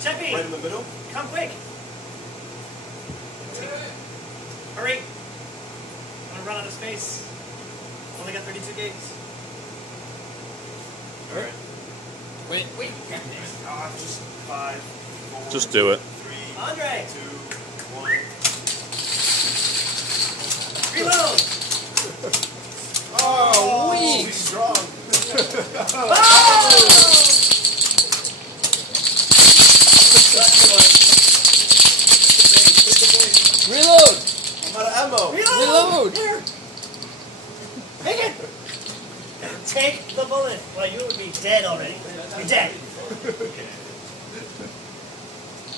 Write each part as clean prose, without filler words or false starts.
Cheppy! Right in the middle? Come quick! Hurry! I'm gonna run out of space. Only got 32 games. Alright. Wait. Just 5, 4, Just do it. 3, Andre! 2, 1. Reload! Oh, He's weak. strong. Reload. I'm out of ammo. Reload. Here! Take it! Take the bullet! Well, you would be dead already. You're dead.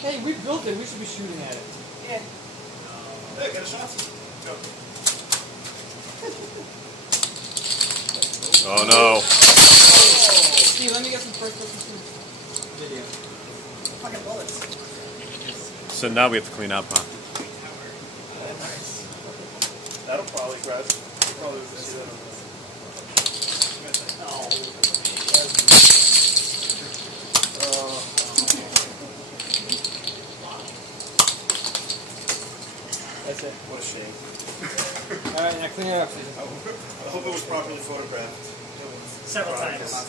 Hey, we built it. We should be shooting at it. Yeah. Hey, got a shot. Go. Oh no. Steve, let me get some first-person video. Fucking bullets. So now we have to clean up, huh? Nice. That'll probably crash. You'll probably see that on That's it. What a shame. All right, now clean it up, Steve. I hope it was properly photographed. Several times.